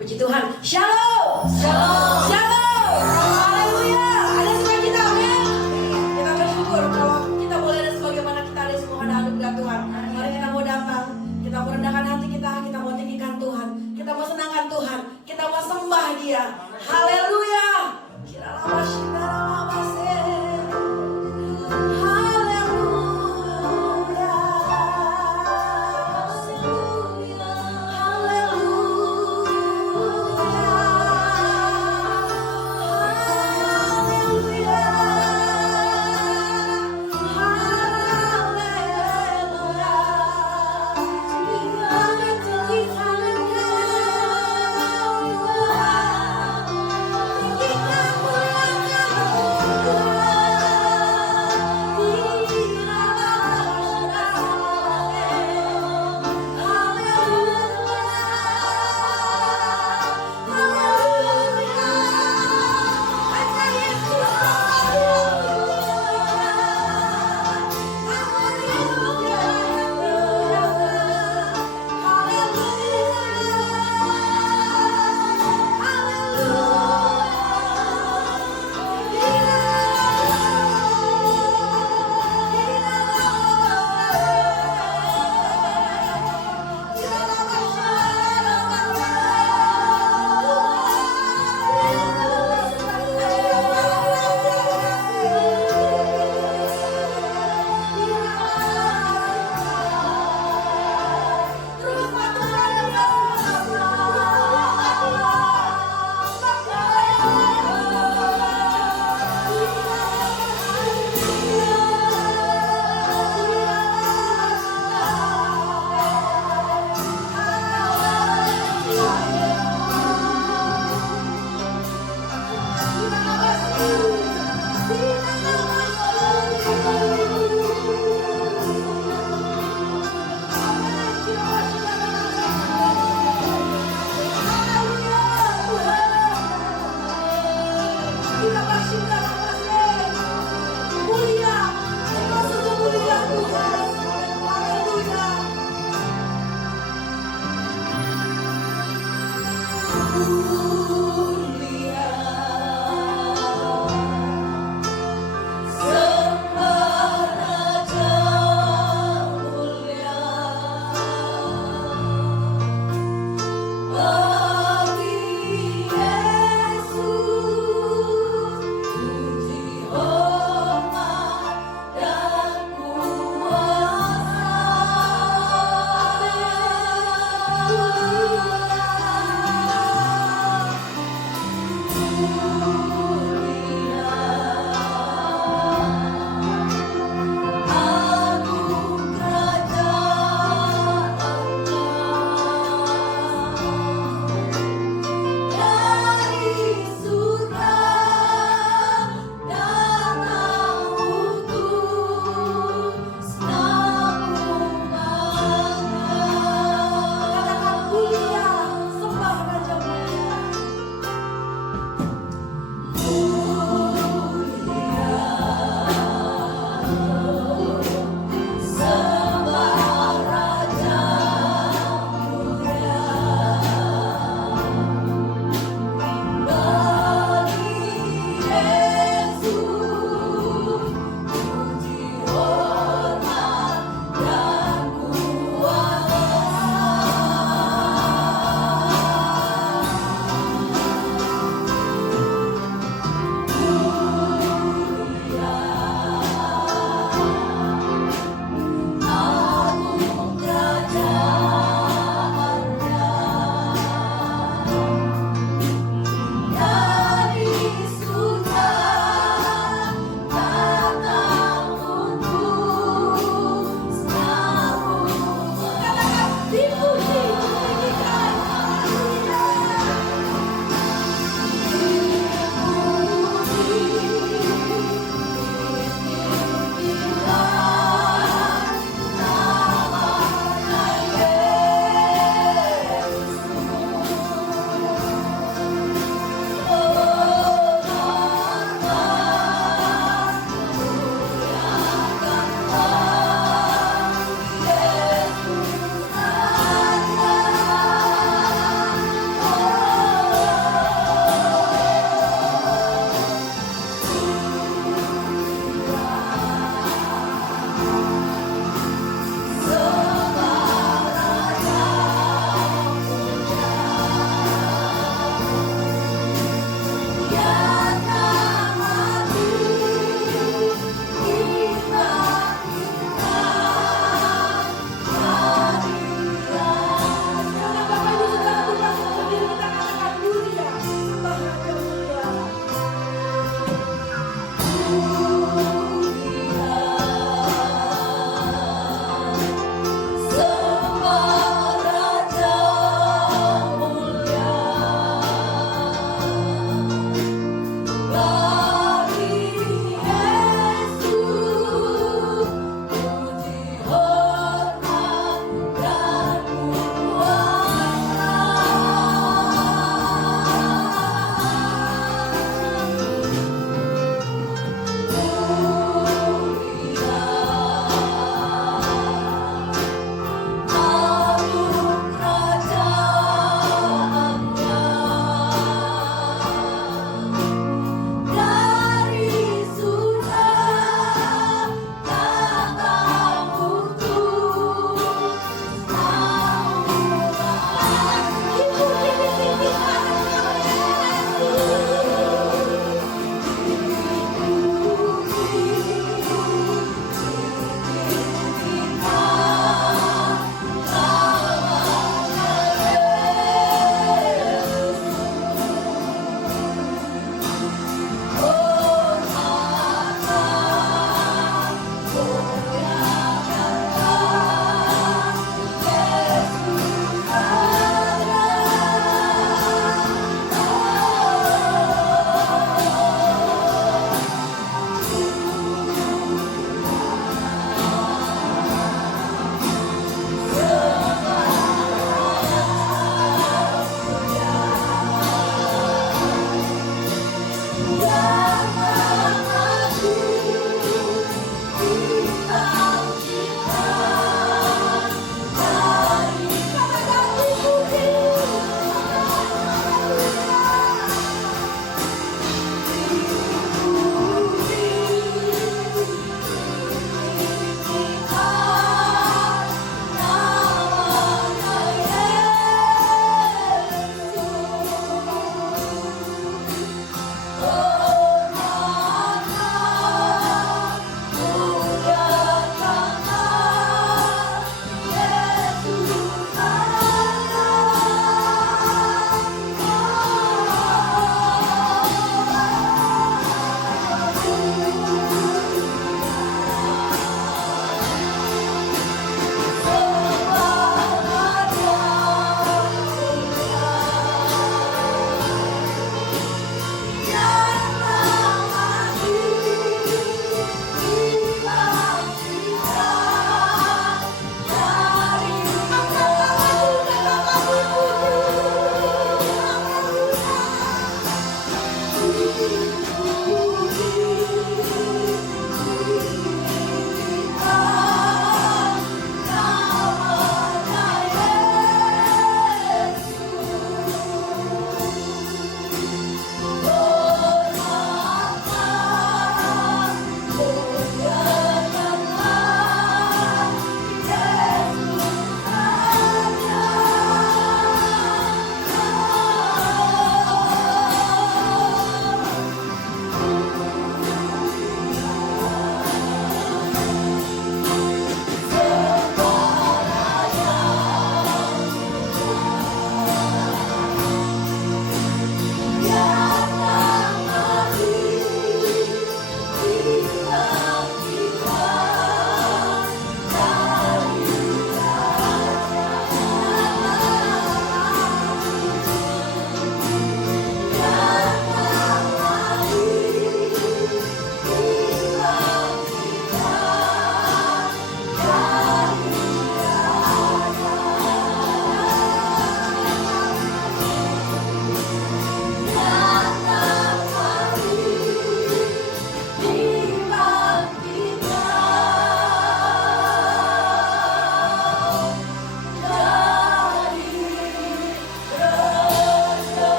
Puji Tuhan. Shalom. Shalom. Shalom. Haleluya. Ada sukacita, amin. Kita bersyukur kalau kita boleh ada sebagaimana kita ada semua ada anugerah Tuhan. Mari kita mau datang, kita mau rendahkan hati kita mau tinggikan Tuhan, kita mau senangkan Tuhan, kita mau sembah Dia. Haleluya.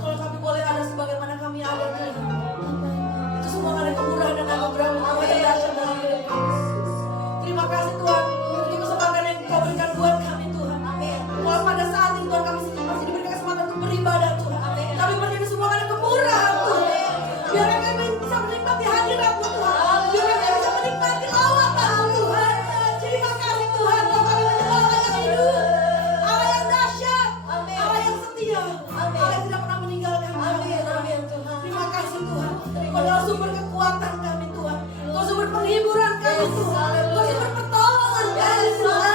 Kalau kami boleh ada sebagaimana kami ada Tuhan, itu semua karena kemurahan dan anugerah Engkau yang dahsyat dalam hidup kami. Terima kasih Tuhan untuk kesempatan yang Kau berikan buat kami Tuhan. Walau pada saat ini Tuhan kami masih diberikan kesempatan untuk beribadah Tuhan. Kami berdoa semua karena kemurahan Tuhan. Biarkan kami bisa menikmati hadirat-Mu Tuhan. Biarkan kami bisa menikmati lawatan-Mu Tuhan. Terima kasih Tuhan, Kau kami menyembah Allah yang hidup, Allah yang dahsyat, Allah yang setia, Allah yang tidak pernah meninggalkan kami. Terima kasih Tuhan. Kau adalah sumber kekuatan kami Tuhan. Kau sumber penghiburan kami Tuhan. Kau sumber pertolongan kami Tuhan.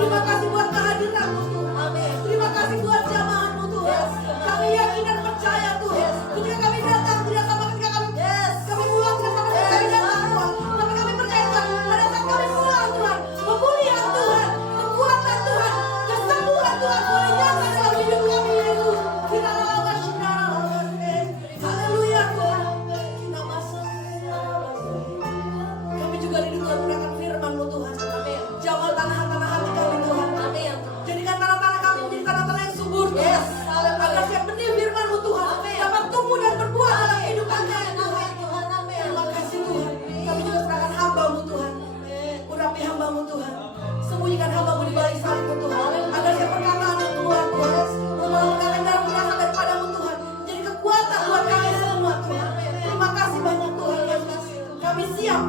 Terima kasih buat kehadiran-Mu Tuhan. Terima kasih buat jamahan-Mu Tuhan. Kami yakin dan percaya Tuhan. Ketika kami datang tidak sama ketika kami pulang tidak sama ketika kami datang Tuhan. Tapi kami percaya Tuhan, pada saat kami pulang Tuhan, pemulihan Tuhan, kekuatan Tuhan, kesembuhan Tuhan boleh nyata dalam hidup kami itu. Kita lawan sinar. Haleluya Tuhan. Kita masuk. Kami juga rindu Tuhan menggunakan firman-Mu Tuhan. Jamal tanah-tanah hati kami Tuhan. Jadikan tanah-tanah kami menjadi tanah-tanah yang subur Tuhan. Agar setiap benih firman-Mu Tuhan dapat tumbuh dan berbuah dalam kehidupan kami Tuhan. Terima kasih Tuhan. Kami juga serahkan hamba-Mu Tuhan. Urapi hamba-Mu Tuhan. Sembunyikan hamba-Mu di balik salib-Mu Tuhan. Agar setiap perkataan yang keluar Tuhan membawa perkataan yang dalam berasal daripada-Mu Tuhan. Menjadi kekuatan buat kami semua Tuhan. Terima kasih banyak Tuhan Yesus. Kami siap.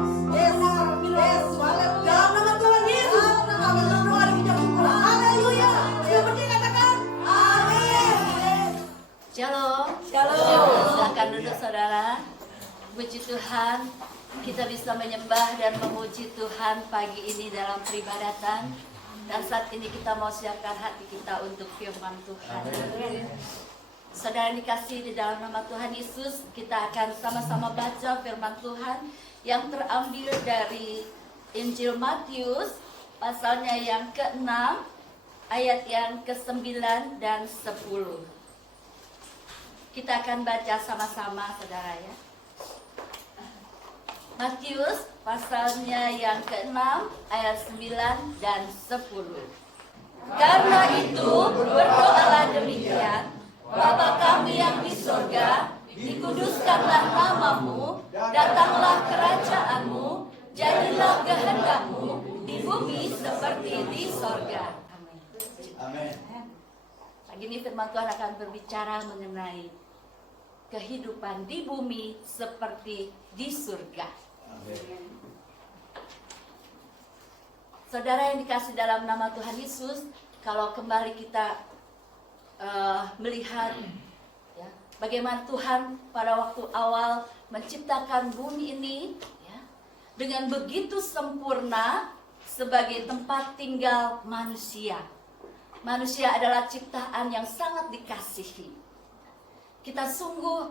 Dalam nama Tuhan Yesus kami berdoa dan mengucap syukur. Haleluya. Yang penting katakan amin. Shalom. Silakan duduk saudara. Puji Tuhan, kita bisa menyembah dan memuji Tuhan pagi ini dalam peribadatan. Dan saat ini kita mau siapkan hati kita untuk firman Tuhan. Saudara yang dikasih di dalam nama Tuhan Yesus, kita akan sama-sama baca firman Tuhan yang terambil dari Injil Matius pasalnya yang ke-6 ayat yang ke-9 dan 10. Kita akan baca sama-sama saudara ya. Matius pasalnya yang ke-6 ayat 9 dan 10. Karena itu berdoalah demikian, Bapa kami yang di sorga, dikuduskanlah namamu, datanglah kerajaanmu, jadilah kehendak-Mu di bumi seperti di sorga. Amin. Pagi ini firman Tuhan akan berbicara mengenai kehidupan di bumi seperti di surga. Amin. Saudara yang dikasih dalam nama Tuhan Yesus, kalau kembali kita melihat ya, bagaimana Tuhan pada waktu awal menciptakan bumi ini ya, dengan begitu sempurna sebagai tempat tinggal manusia. Manusia adalah ciptaan yang sangat dikasihi. Kita sungguh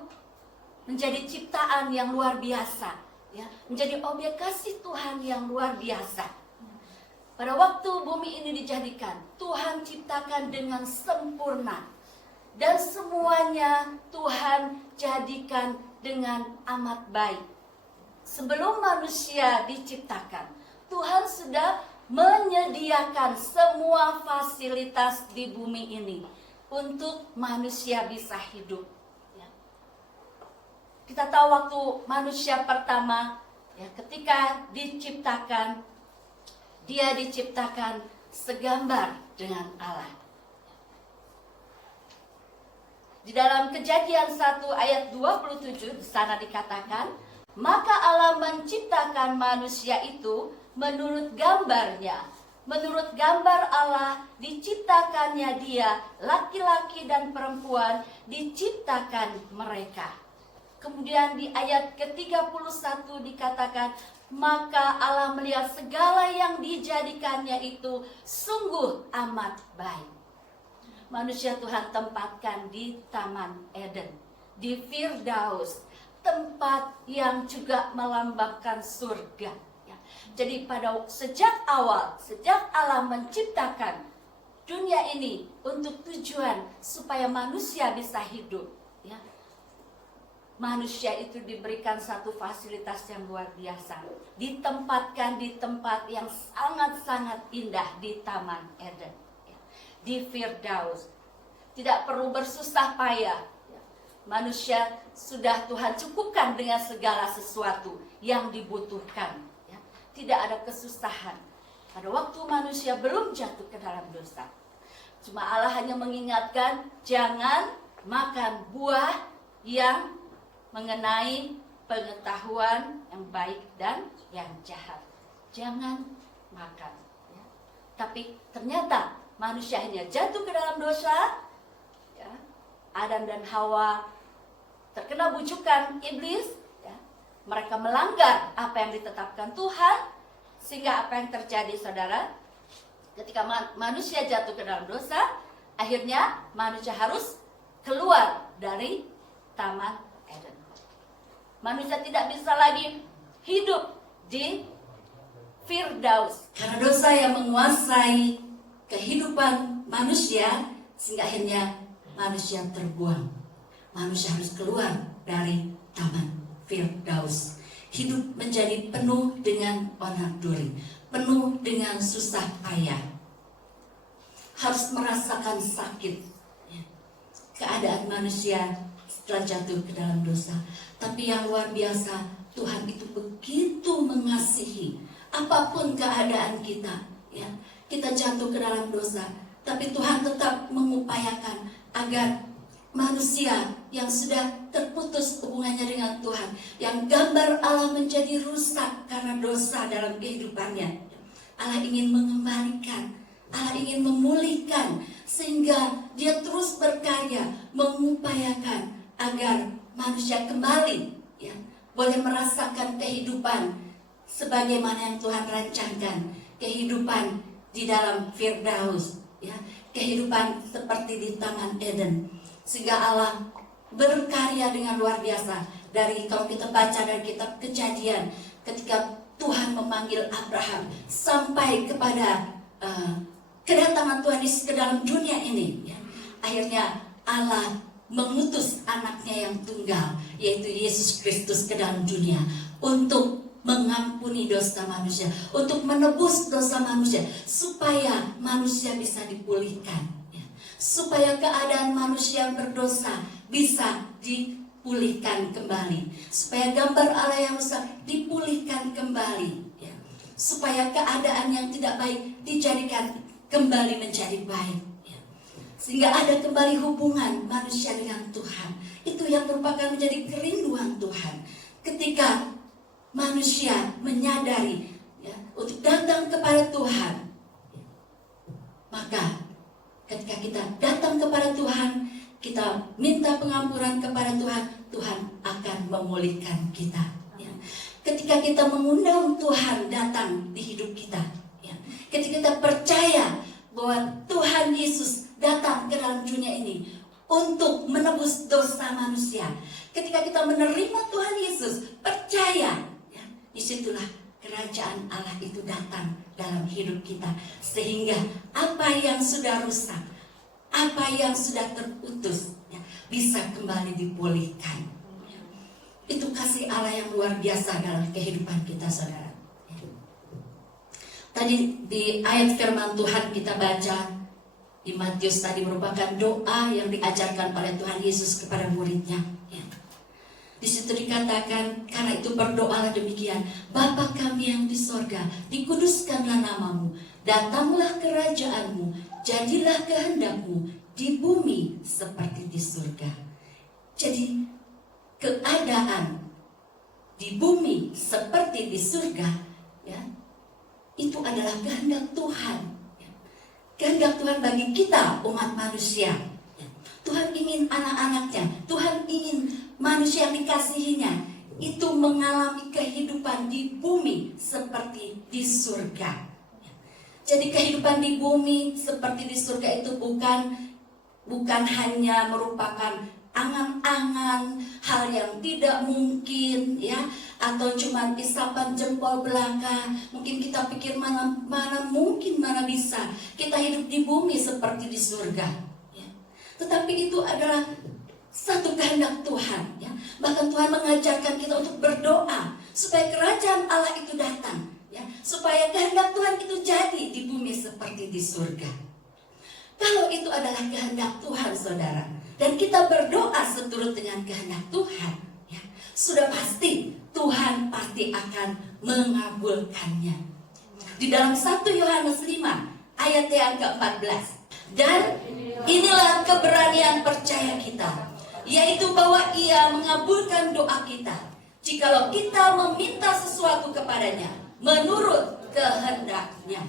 menjadi ciptaan yang luar biasa, ya, menjadi objek kasih Tuhan yang luar biasa. Pada waktu bumi ini dijadikan, Tuhan ciptakan dengan sempurna. Dan semuanya Tuhan jadikan dengan amat baik. Sebelum manusia diciptakan, Tuhan sudah menyediakan semua fasilitas di bumi ini untuk manusia bisa hidup. Ya. Kita tahu waktu manusia pertama, ya, ketika diciptakan, dia diciptakan segambar dengan Allah. Di dalam Kejadian 1 ayat 27 di sana dikatakan, maka Allah menciptakan manusia itu menurut gambarnya. Menurut gambar Allah diciptakannya dia, laki-laki dan perempuan diciptakan mereka. Kemudian di ayat ke-31 dikatakan, maka Allah melihat segala yang dijadikannya itu sungguh amat baik. Manusia Tuhan tempatkan di Taman Eden, di Firdaus, tempat yang juga melambangkan surga. Ya. Jadi sejak awal, sejak Allah menciptakan dunia ini untuk tujuan supaya manusia bisa hidup. Ya. manusia itu diberikan satu fasilitas yang luar biasa. Ditempatkan di tempat yang sangat-sangat indah di Taman Eden, di Firdaus. Tidak perlu bersusah payah. Manusia sudah Tuhan cukupkan dengan segala sesuatu yang dibutuhkan. Tidak ada kesusahan. Pada waktu manusia belum jatuh ke dalam dosa, cuma Allah hanya mengingatkan, jangan makan buah yang mengenai pengetahuan yang baik dan yang jahat. Jangan makan. Tapi ternyata manusia hanya jatuh ke dalam dosa. Adam dan Hawa terkena bujukan iblis. Mereka melanggar apa yang ditetapkan Tuhan. Sehingga apa yang terjadi, saudara? Ketika manusia jatuh ke dalam dosa, akhirnya manusia harus keluar dari Taman Eden. Manusia tidak bisa lagi hidup di Firdaus karena dosa yang menguasai kehidupan manusia, sehingga akhirnya manusia terbuang. Manusia harus keluar dari Taman Firdaus. Hidup menjadi penuh dengan onar duri, penuh dengan susah payah, harus merasakan sakit. Keadaan manusia setelah jatuh ke dalam dosa. Tapi yang luar biasa, Tuhan itu begitu mengasihi. Apapun keadaan kita, kita jatuh ke dalam dosa, tapi Tuhan tetap mengupayakan agar manusia yang sudah terputus hubungannya dengan Tuhan, yang gambar Allah menjadi rusak karena dosa dalam kehidupannya, Allah ingin mengembalikan, Allah ingin memulihkan, sehingga Dia terus berkarya mengupayakan agar manusia kembali boleh merasakan kehidupan sebagaimana yang Tuhan rancangkan, kehidupan di dalam Firdaus, kehidupan seperti di Taman Eden. Sehingga Allah berkarya dengan luar biasa. Dari kalau kita baca dari kitab Kejadian, ketika Tuhan memanggil Abraham sampai kepada kedatangan Tuhan Yesus ke dalam dunia ini, akhirnya Allah mengutus anaknya yang tunggal, yaitu Yesus Kristus, ke dalam dunia untuk mengampuni dosa manusia, untuk menebus dosa manusia, supaya manusia bisa dipulihkan, supaya keadaan manusia yang berdosa bisa dipulihkan kembali, supaya gambar Allah yang rusak dipulihkan kembali, supaya keadaan yang tidak baik dijadikan kembali menjadi baik, sehingga ada kembali hubungan manusia dengan Tuhan. Itu yang merupakan menjadi kerinduan Tuhan. Ketika manusia menyadari untuk datang kepada Tuhan, maka ketika kita datang kepada Tuhan, kita minta pengampunan kepada Tuhan, Tuhan akan memulihkan kita. Ketika kita mengundang Tuhan datang di hidup kita, ketika kita percaya bahwa Tuhan Yesus datang ke dalam dunia ini untuk menebus dosa manusia, ketika kita menerima Tuhan Yesus, percaya, disitulah kerajaan Allah itu datang dalam hidup kita, sehingga apa yang sudah rusak, apa yang sudah terputus, bisa kembali dipulihkan. Itu kasih Allah yang luar biasa dalam kehidupan kita, saudara. Tadi di ayat firman Tuhan kita baca di Matius tadi merupakan doa yang diajarkan oleh Tuhan Yesus kepada muridnya. Di situ dikatakan, karena itu berdoalah demikian, Bapa kami yang di sorga, dikuduskanlah namamu, datanglah kerajaanmu, jadilah kehendakmu di bumi seperti di surga. Jadi keadaan di bumi seperti di surga, itu adalah kehendak Tuhan. Kehendak Tuhan bagi kita umat manusia. Tuhan ingin anak-anaknya, Tuhan ingin manusia yang dikasihinya itu mengalami kehidupan di bumi seperti di surga. Jadi kehidupan di bumi seperti di surga itu bukan hanya merupakan angan-angan, hal yang tidak mungkin, atau cuma isapan jempol belaka. Mungkin kita pikir mana mungkin, mana bisa kita hidup di bumi seperti di surga. Tetapi itu adalah satu kehendak Tuhan, ya. Bahkan Tuhan mengajarkan kita untuk berdoa supaya kerajaan Allah itu datang, ya, supaya kehendak Tuhan itu jadi di bumi seperti di surga. Kalau itu adalah kehendak Tuhan, saudara, dan kita berdoa seturut dengan kehendak Tuhan, ya, sudah pasti Tuhan pasti akan mengabulkannya. Di dalam 1 Yohanes 5 ayat yang ke-14, dan inilah keberanian percaya kita, yaitu bahwa Ia mengabulkan doa kita jikalau kita meminta sesuatu kepadanya menurut kehendaknya.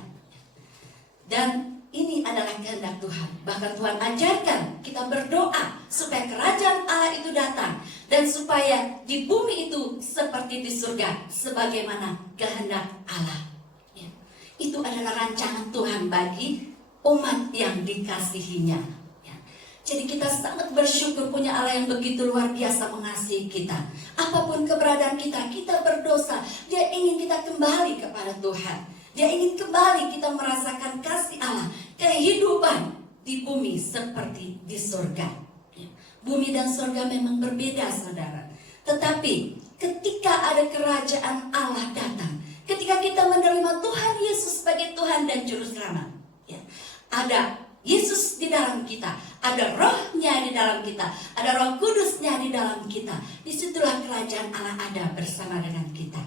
Dan ini adalah kehendak Tuhan. Bahkan Tuhan ajarkan kita berdoa supaya kerajaan Allah itu datang, dan supaya di bumi itu seperti di surga, sebagaimana kehendak Allah. Ya. Itu adalah rancangan Tuhan bagi umat yang dikasihinya. Ya. Jadi kita sangat bersyukur punya Allah yang begitu luar biasa mengasihi kita. Apapun keberadaan kita, kita berdosa, Dia ingin kita kembali kepada Tuhan. Dia ingin kembali kita merasakan kasih Allah, kehidupan di bumi seperti di surga. Bumi dan surga memang berbeda, saudara. Tetapi ketika ada kerajaan Allah datang, ketika kita menerima Tuhan Yesus sebagai Tuhan dan Juru Selamat, ya, ada Yesus di dalam kita, ada Roh-Nya di dalam kita, ada Roh Kudus-Nya di dalam kita. Disitulah kerajaan Allah ada bersama dengan kita.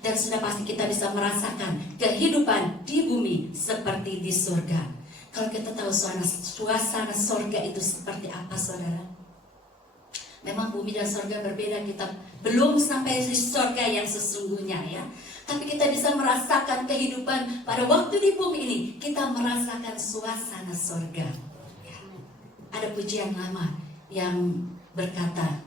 Dan sudah pasti kita bisa merasakan kehidupan di bumi seperti di surga. Kalau kita tahu suasana surga itu seperti apa, saudara? Memang bumi dan surga berbeda, kita belum sampai di surga yang sesungguhnya, ya. Tapi kita bisa merasakan kehidupan pada waktu di bumi ini. Kita merasakan suasana surga. Ya. Ada pujian lama yang berkata,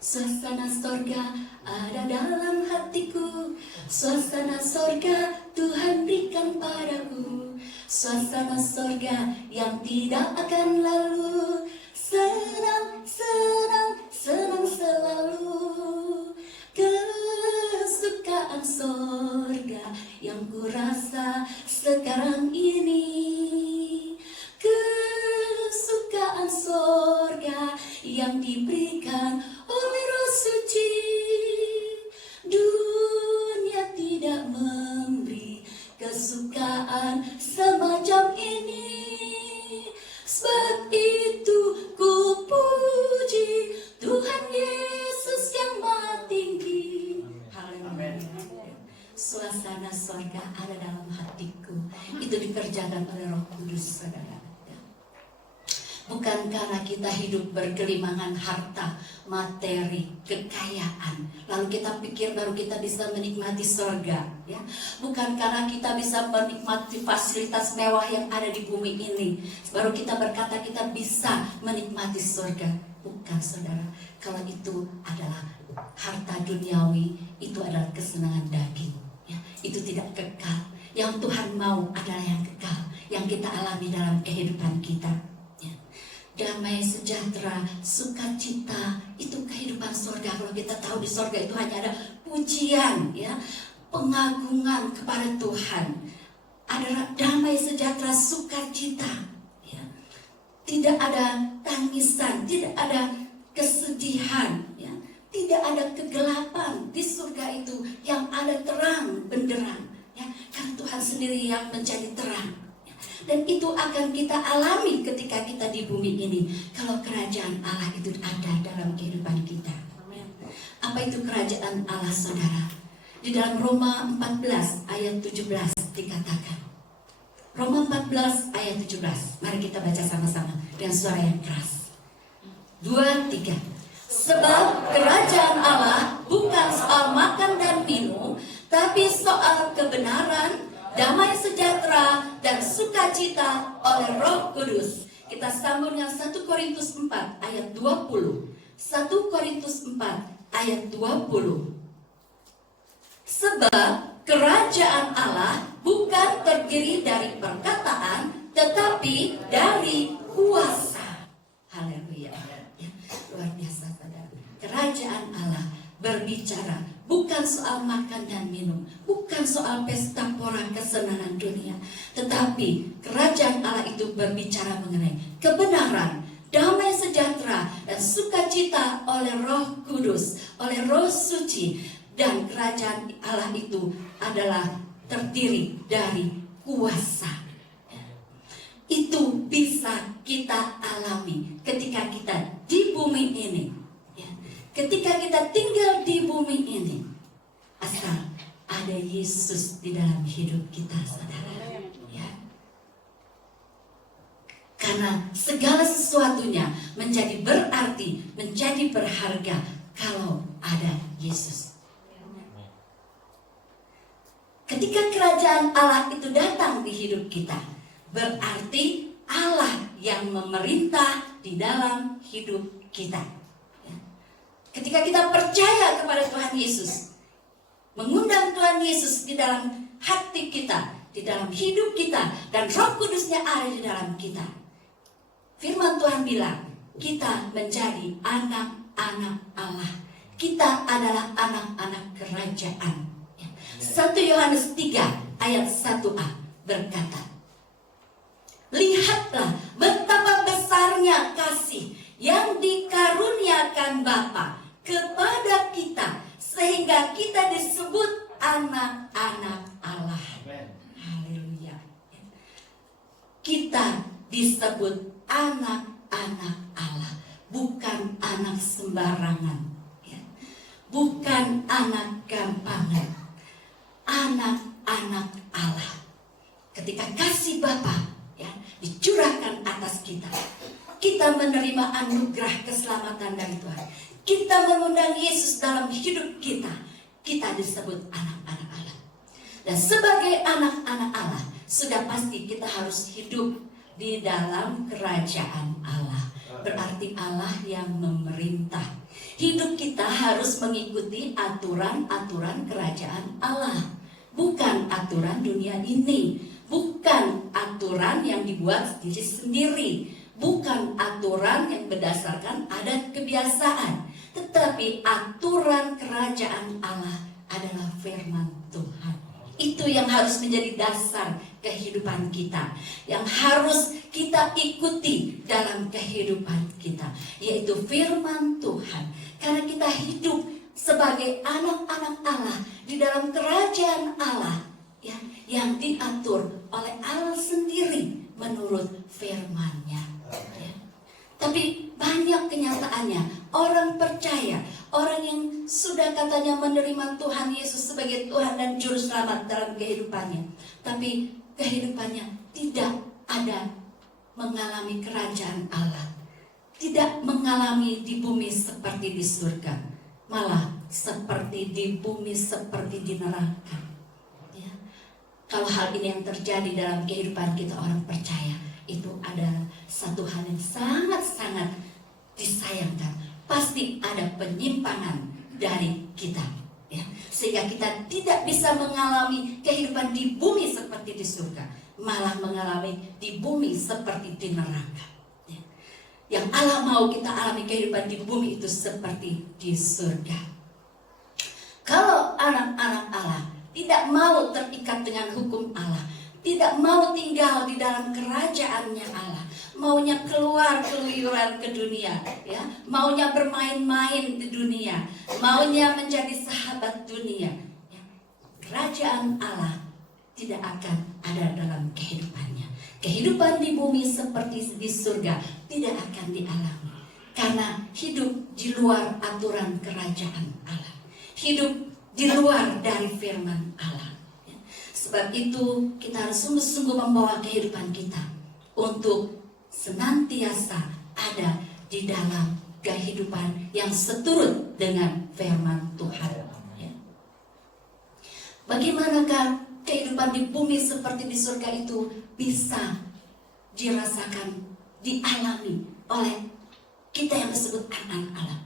suasana sorga ada dalam hatiku, suasana sorga Tuhan berikan padaku, suasana sorga yang tidak akan lalu, senang, senang, senang selalu, kesukaan sorga yang kurasa sekarang ini, kesukaan sorga yang diberikan oleh Roh Suci. Dunia tidak memberi kesukaan semacam ini. Sebab itu ku puji Tuhan Yesus yang Maha Tinggi. Haleluya. Suasana surga ada dalam hatiku. Itu dikerjakan oleh Roh Kudus, saudara. Bukan karena kita hidup bergelimangan harta, materi, kekayaan, lalu kita pikir baru kita bisa menikmati surga, ya. Bukan karena kita bisa menikmati fasilitas mewah yang ada di bumi ini, baru kita berkata kita bisa menikmati surga. Bukan, saudara. Kalau itu adalah harta duniawi, itu adalah kesenangan daging, ya. Itu tidak kekal. Yang Tuhan mau adalah yang kekal, yang kita alami dalam kehidupan kita. Damai, sejahtera, sukacita, itu kehidupan surga. Kalau kita tahu di surga itu hanya ada pujian, ya, pengagungan kepada Tuhan. Ada damai, sejahtera, sukacita, ya. Tidak ada tangisan, tidak ada kesedihan, ya. Tidak ada kegelapan. Di surga itu yang ada terang benderang, ya. Karena Tuhan sendiri yang menjadi terang. Dan itu akan kita alami ketika kita di bumi ini. Kalau kerajaan Allah itu ada dalam kehidupan kita. Apa itu kerajaan Allah, saudara? Di dalam Roma 14 ayat 17 dikatakan. Roma 14 ayat 17. Mari kita baca sama-sama dengan suara yang keras. 2, 3. Sebab kerajaan Allah bukan soal makan dan minum, tapi soal kebenaran, damai, sejahtera, dan sukacita oleh Roh Kudus. Kita sambung dengan 1 Korintus 4 ayat 20. 1 Korintus 4 ayat 20. Sebab kerajaan Allah bukan terdiri dari perkataan, tetapi dari kuasa. Haleluya. Ya, luar biasa, saudara. Kerajaan Allah berbicara bukan soal makan dan minum, bukan bukan soal pesta pora kesenangan dunia, tetapi kerajaan Allah itu berbicara mengenai kebenaran, damai sejahtera, dan sukacita oleh Roh Kudus, oleh Roh Suci. Dan kerajaan Allah itu adalah terdiri dari kuasa. Itu bisa kita alami ketika kita di bumi ini. Ketika kita tinggal di bumi ini, asal ada Yesus di dalam hidup kita, saudara. Ya. Karena segala sesuatunya menjadi berarti, menjadi berharga kalau ada Yesus. Ketika kerajaan Allah itu datang di hidup kita, berarti Allah yang memerintah di dalam hidup kita. Ketika kita percaya kepada Tuhan Yesus, mengundang Tuhan Yesus di dalam hati kita, di dalam hidup kita, dan Roh Kudusnya ada di dalam kita, firman Tuhan bilang, kita menjadi anak-anak Allah. Kita adalah anak-anak kerajaan. 1 Yohanes 3 ayat 1a berkata, lihatlah betapa besarnya kasih yang dikaruniakan Bapa kepada kita, sehingga kita disebut anak-anak Allah. Haleluya. Kita disebut anak-anak Allah, bukan anak sembarangan, bukan anak gampangan, anak-anak Allah. Ketika kasih Bapa dicurahkan atas kita, kita menerima anugerah keselamatan dari Tuhan, kita mengundang Yesus dalam hidup kita, kita disebut anak-anak Allah. Dan sebagai anak-anak Allah, sudah pasti kita harus hidup di dalam kerajaan Allah. Berarti Allah yang memerintah. Hidup kita harus mengikuti aturan-aturan kerajaan Allah, bukan aturan dunia ini, bukan aturan yang dibuat diri sendiri, bukan aturan yang berdasarkan adat kebiasaan, tetapi aturan kerajaan Allah adalah firman Tuhan. Itu yang harus menjadi dasar kehidupan kita, yang harus kita ikuti dalam kehidupan kita, yaitu firman Tuhan. Karena kita hidup sebagai anak-anak Allah di dalam kerajaan Allah, yang diatur oleh Allah sendiri menurut firman-Nya. Tapi banyak kenyataannya, orang percaya, orang yang sudah katanya menerima Tuhan Yesus sebagai Tuhan dan Juru Selamat dalam kehidupannya, tapi kehidupannya tidak ada mengalami kerajaan Allah, tidak mengalami di bumi seperti di surga, malah seperti di bumi, seperti di neraka. Kalau hal ini yang terjadi dalam kehidupan kita orang percaya, itu adalah satu hal yang sangat-sangat disayangkan. Pasti ada penyimpangan dari kita, sehingga kita tidak bisa mengalami kehidupan di bumi seperti di surga, malah mengalami di bumi seperti di neraka. Yang Allah mau kita alami kehidupan di bumi itu seperti di surga. Kalau anak-anak Allah tidak mau terikat dengan hukum Allah, tidak mau tinggal di dalam kerajaannya Allah, maunya keluar keluyuran ke dunia, maunya bermain-main di dunia, maunya menjadi sahabat dunia, kerajaan Allah tidak akan ada dalam kehidupannya. Kehidupan di bumi seperti di surga tidak akan dialami, karena hidup di luar aturan kerajaan Allah, hidup di luar dari firman Allah. Sebab itu kita harus sungguh-sungguh membawa kehidupan kita untuk senantiasa ada di dalam kehidupan yang seturut dengan firman Tuhan. Bagaimanakah kehidupan di bumi seperti di surga itu bisa dirasakan, dialami oleh kita yang disebut anak Allah?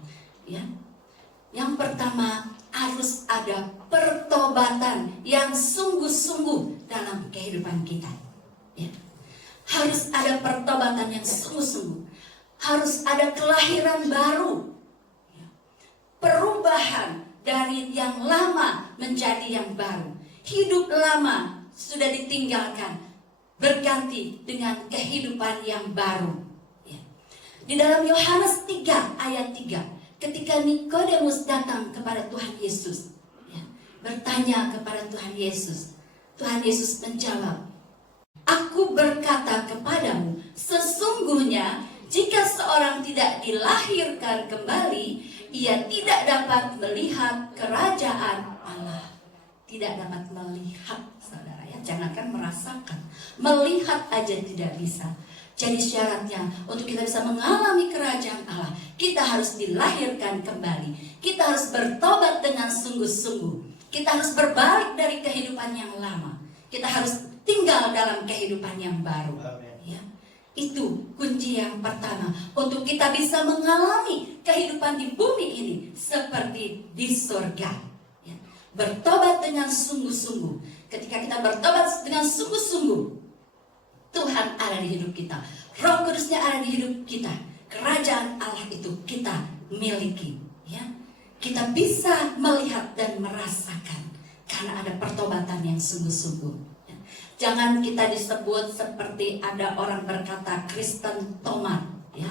Yang pertama, harus ada pertobatan yang sungguh-sungguh dalam kehidupan kita. Harus ada pertobatan yang sungguh-sungguh. Harus ada kelahiran baru. Perubahan dari yang lama menjadi yang baru. hidup lama sudah ditinggalkan, berganti dengan kehidupan yang baru. Ya. Di dalam Yohanes 3 ayat 3, ketika Nikodemus datang kepada Tuhan Yesus, ya, bertanya kepada Tuhan Yesus, Tuhan Yesus menjawab, "Aku berkata kepadamu, sesungguhnya jika seorang tidak dilahirkan kembali, ia tidak dapat melihat kerajaan Allah." Tidak dapat melihat, saudara ya, jangankan merasakan, melihat aja tidak bisa. Jadi syaratnya untuk kita bisa mengalami kerajaan Allah, kita harus dilahirkan kembali. Kita harus bertobat dengan sungguh-sungguh. Kita harus berbalik dari kehidupan yang lama. Kita harus tinggal dalam kehidupan yang baru. Ya. Itu kunci yang pertama untuk kita bisa mengalami kehidupan di bumi ini seperti di surga. Ya. Bertobat dengan sungguh-sungguh. Ketika kita bertobat dengan sungguh-sungguh, Tuhan ada di hidup kita, Roh Kudusnya ada di hidup kita, kerajaan Allah itu kita miliki. Ya. Kita bisa melihat dan merasakan karena ada pertobatan yang sungguh-sungguh. Ya. Jangan kita disebut seperti ada orang berkata Kristen tomat, ya.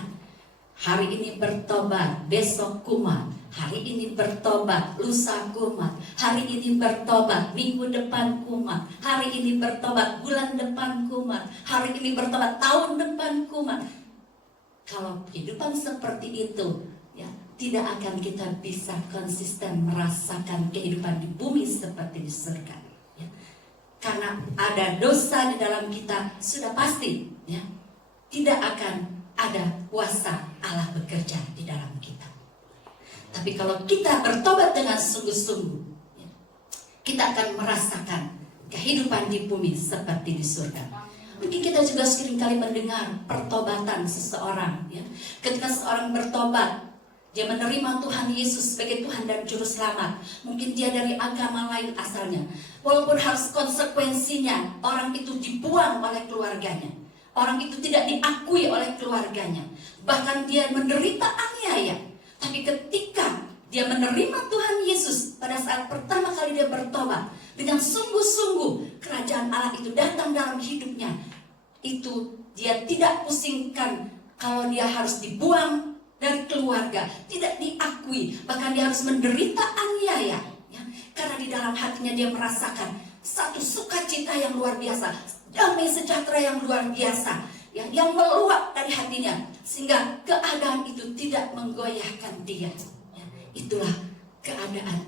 Hari ini bertobat, besok kumat. Hari ini bertobat, lusa kumat. Hari ini bertobat, minggu depan kumat. Hari ini bertobat, bulan depan kumat. Hari ini bertobat, tahun depan kumat. Kalau kehidupan seperti itu, ya, tidak akan kita bisa konsisten merasakan kehidupan di bumi seperti di surga. Ya. Karena ada dosa di dalam kita, sudah pasti, ya, tidak akan ada kuasa Allah bekerja di dalam kita. Tapi kalau kita bertobat dengan sungguh-sungguh, ya, kita akan merasakan kehidupan di bumi seperti di surga. Mungkin kita juga seringkali mendengar pertobatan seseorang, ya. Ketika seorang bertobat, dia menerima Tuhan Yesus sebagai Tuhan dan Juru Selamat. Mungkin dia dari agama lain asalnya. Walaupun harus konsekuensinya, orang itu dibuang oleh keluarganya. Orang itu tidak diakui oleh keluarganya. Bahkan dia menderita aniaya. Tapi ketika dia menerima Tuhan Yesus, pada saat pertama kali dia bertobat, dengan sungguh-sungguh kerajaan Allah itu datang dalam hidupnya. Itu dia tidak pusingkan kalau dia harus dibuang dari keluarga, tidak diakui, bahkan dia harus menderita aniaya, ya. Karena di dalam hatinya dia merasakan satu sukacita yang luar biasa, damai sejahtera yang luar biasa, yang meluap dari hatinya, sehingga keadaan itu tidak menggoyahkan dia. Ya, itulah keadaan.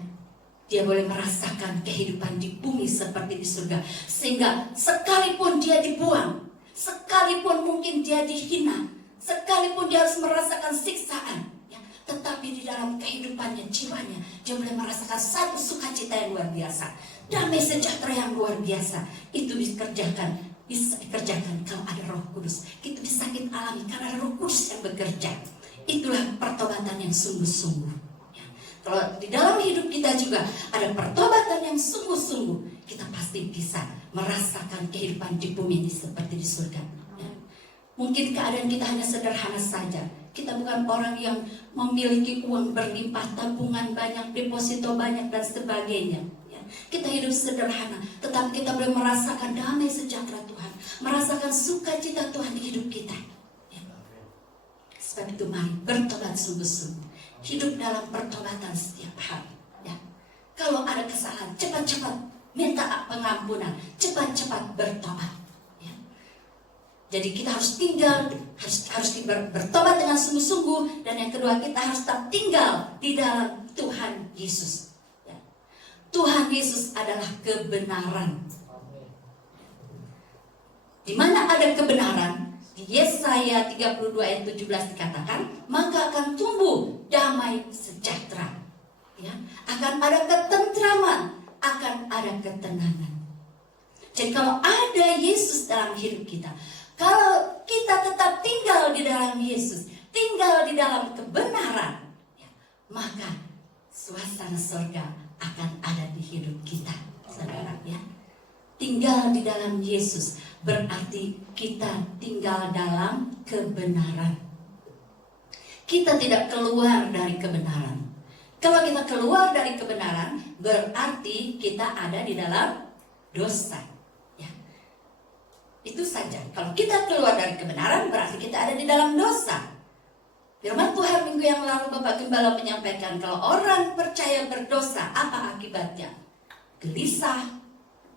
Dia boleh merasakan kehidupan di bumi seperti di surga, sehingga sekalipun dia dibuang, sekalipun mungkin dia dihina, sekalipun dia harus merasakan siksaan, ya, tetapi di dalam kehidupannya, jiwanya, dia boleh merasakan satu sukacita yang luar biasa, damai sejahtera yang luar biasa. Itu bisa dikerjakan kalau ada Roh Kudus. Itu bisa kita alami karena ada Roh Kudus yang bekerja. Itulah pertobatan yang sungguh-sungguh. Ya. Kalau di dalam hidup kita juga ada pertobatan yang sungguh-sungguh, kita pasti bisa merasakan kehidupan di bumi ini seperti di surga. Ya. Mungkin keadaan kita hanya sederhana saja. Kita bukan orang yang memiliki uang berlimpah, tabungan banyak, deposito banyak dan sebagainya. Kita hidup sederhana, tetapi kita boleh merasakan damai sejahtera Tuhan, merasakan sukacita Tuhan di hidup kita. Ya. Sebab itu mari bertobat sungguh-sungguh, hidup dalam pertobatan setiap hari. Ya. Kalau ada kesalahan, cepat-cepat minta pengampunan, cepat-cepat bertobat. Ya. Jadi kita harus tinggal, harus bertobat dengan sungguh-sungguh, dan yang kedua kita harus tetap tinggal di dalam Tuhan Yesus. Tuhan Yesus adalah kebenaran. Di mana ada kebenaran, di Yesaya 32 ayat 17 dikatakan, maka akan tumbuh damai sejahtera. Ya, akan ada ketentraman, akan ada ketenangan. Jadi kalau ada Yesus dalam hidup kita, kalau kita tetap tinggal di dalam Yesus, tinggal di dalam kebenaran, ya, maka suasana surga akan ada di hidup kita, saudara, ya. Tinggal di dalam Yesus berarti kita tinggal dalam kebenaran. Kita tidak keluar dari kebenaran. Kalau kita keluar dari kebenaran, berarti kita ada di dalam dosa. Ya. Itu saja. Kalau kita keluar dari kebenaran berarti kita ada di dalam dosa. Firman Tuhan minggu yang lalu Bapak Gembala menyampaikan kalau orang percaya berdosa, apa akibatnya? Gelisah,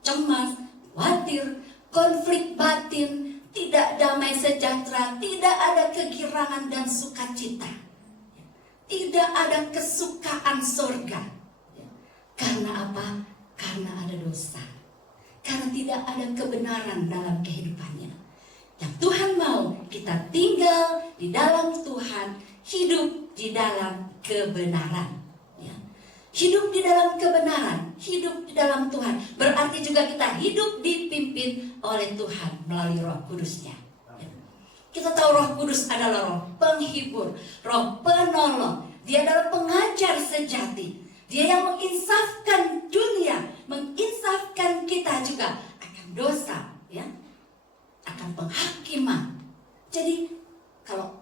cemas, khawatir, konflik batin, tidak damai sejahtera, tidak ada kegirangan dan sukacita. Tidak ada kesukaan surga. Karena apa? Karena ada dosa. Karena tidak ada kebenaran dalam kehidupannya. Yang Tuhan mau kita tinggal di dalam Tuhan, hidup di dalam kebenaran. Ya. Hidup di dalam kebenaran, hidup di dalam Tuhan. Berarti juga kita hidup dipimpin oleh Tuhan melalui Roh Kudus-Nya. Ya. Kita tahu Roh Kudus adalah Roh penghibur, Roh penolong. Dia adalah pengajar sejati. Dia yang menginsafkan dunia, menginsafkan kita juga akan dosa, ya, akan penghakiman. Jadi kalau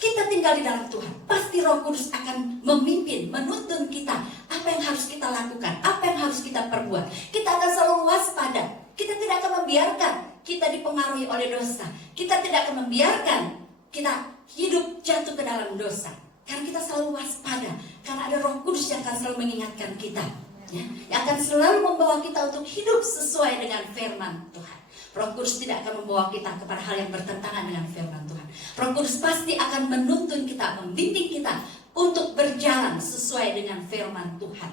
kita tinggal di dalam Tuhan, pasti Roh Kudus akan memimpin, menuntun kita apa yang harus kita lakukan, apa yang harus kita perbuat. Kita akan selalu waspada. Kita tidak akan membiarkan kita dipengaruhi oleh dosa. Kita tidak akan membiarkan kita hidup jatuh ke dalam dosa. Karena kita selalu waspada. Karena ada Roh Kudus yang akan selalu mengingatkan kita, ya, yang akan selalu membawa kita untuk hidup sesuai dengan firman Tuhan. Roh Kudus tidak akan membawa kita kepada hal yang bertentangan dengan firman Tuhan. Roh Kudus pasti akan menuntun kita, membimbing kita untuk berjalan sesuai dengan firman Tuhan.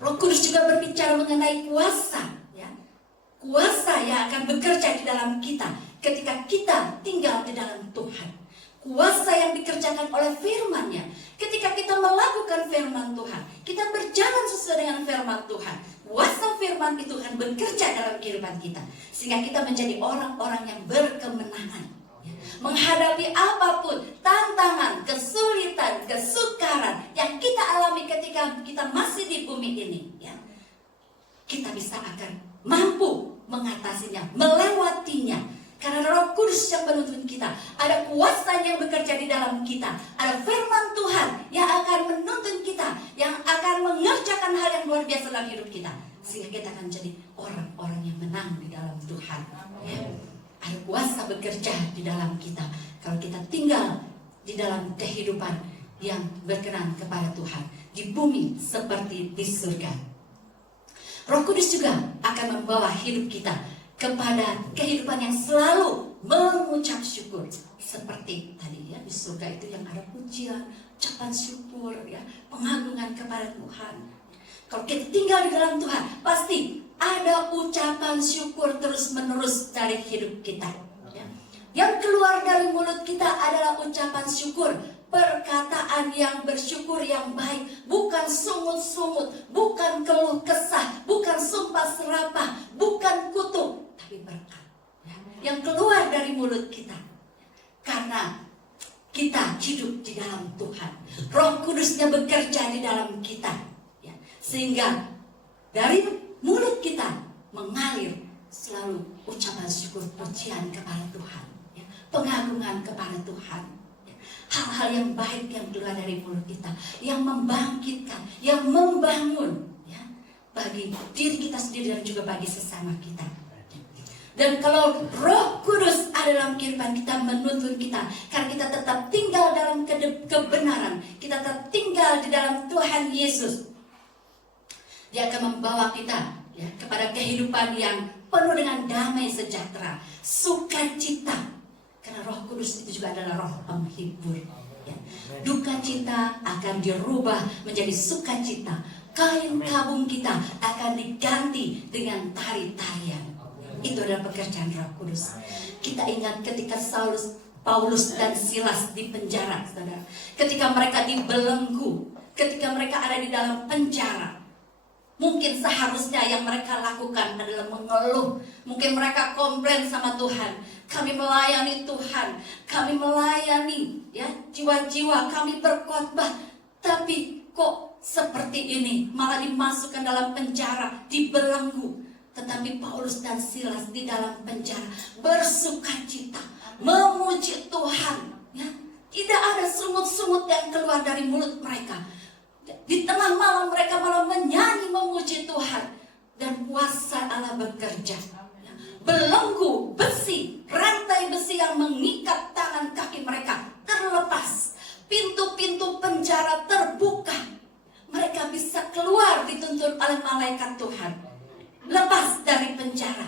Roh Kudus juga berbicara mengenai kuasa, ya, kuasa yang akan bekerja di dalam kita ketika kita tinggal di dalam Tuhan. Kuasa yang dikerjakan oleh firman-Nya. Ketika kita melakukan firman Tuhan, kita berjalan sesuai dengan firman Tuhan, kuasa firman itu akan bekerja dalam kehidupan kita, sehingga kita menjadi orang-orang yang berkemenangan, menghadapi apapun tantangan, kesulitan, kesukaran yang kita alami ketika kita masih di bumi ini, ya, kita bisa akan mampu mengatasinya, melewatinya. Karena Roh Kudus yang menuntun kita, ada kuasa yang bekerja di dalam kita, ada firman Tuhan yang akan menuntun kita, yang akan mengerjakan hal yang luar biasa dalam hidup kita, sehingga kita akan menjadi orang-orang yang menang di dalam Tuhan. Ya. Ada kuasa bekerja di dalam kita kalau kita tinggal di dalam kehidupan yang berkenan kepada Tuhan di bumi seperti di surga. Roh Kudus juga akan membawa hidup kita kepada kehidupan yang selalu mengucap syukur, seperti tadi, ya, di surga itu yang ada pujian, ucapan syukur, ya, pengagungan kepada Tuhan. Kalau kita tinggal di dalam Tuhan, pasti ada ucapan syukur terus menerus dari hidup kita, ya. Yang keluar dari mulut kita adalah ucapan syukur, perkataan yang bersyukur yang baik, bukan sungut-sungut, bukan keluh kesah, bukan sumpah serapah, bukan kutuk, tapi berkat, ya, yang keluar dari mulut kita. Karena kita hidup di dalam Tuhan, Roh Kudusnya bekerja di dalam kita, ya, sehingga dari mulut kita mengalir selalu ucapan syukur, pujian kepada Tuhan, ya, pengagungan kepada Tuhan. Hal-hal yang baik yang keluar dari mulut kita, yang membangkitkan, yang membangun, ya, bagi diri kita sendiri dan juga bagi sesama kita. Dan kalau Roh Kudus ada dalam kehidupan kita, menuntun kita, karena kita tetap tinggal dalam kebenaran, kita tetap tinggal di dalam Tuhan Yesus, Dia akan membawa kita, ya, kepada kehidupan yang penuh dengan damai sejahtera, sukacita. Karena Roh Kudus itu juga adalah Roh penghibur, ya. Duka cita akan dirubah menjadi sukacita. Kain kabung kita akan diganti dengan tari-tarian. Itu adalah pekerjaan Roh Kudus. Kita ingat ketika Paulus dan Silas di penjara, saudara. Ketika mereka dibelenggu, ketika mereka ada di dalam penjara, mungkin seharusnya yang mereka lakukan adalah mengeluh. Mungkin mereka komplain sama Tuhan. Kami melayani Tuhan, kami melayani, ya, jiwa-jiwa, kami berkhotbah, tapi kok seperti ini, malah dimasukkan dalam penjara, dibelenggu. Tetapi Paulus dan Silas di dalam penjara bersukacita, memuji Tuhan, ya. Tidak ada sungut-sungut yang keluar dari mulut mereka. Di tengah malam mereka malah menyanyi memuji Tuhan. Dan kuasa Allah bekerja. Belenggu besi, rantai besi yang mengikat tangan kaki mereka terlepas. Pintu-pintu penjara terbuka. Mereka bisa keluar dituntun oleh malaikat Tuhan. Lepas dari penjara.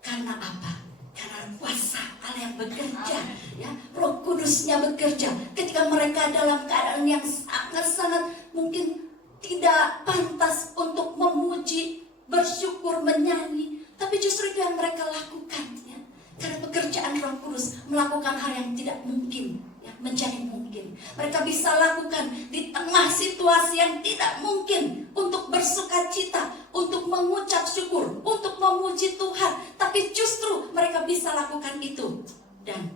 Karena apa? Karena kuasa Allah yang bekerja, ya, Roh Kudusnya bekerja. Ketika mereka dalam keadaan yang sangat-sangat mungkin tidak pantas untuk memuji, bersyukur, menyanyi, tapi justru itu yang mereka lakukan, ya. Karena pekerjaan Roh Kudus melakukan hal yang tidak mungkin, ya, menjadi mungkin. Mereka bisa lakukan di tengah situasi yang tidak mungkin untuk bersukacita, untuk mengucap syukur, untuk memuji Tuhan. Tapi justru mereka bisa lakukan itu. Dan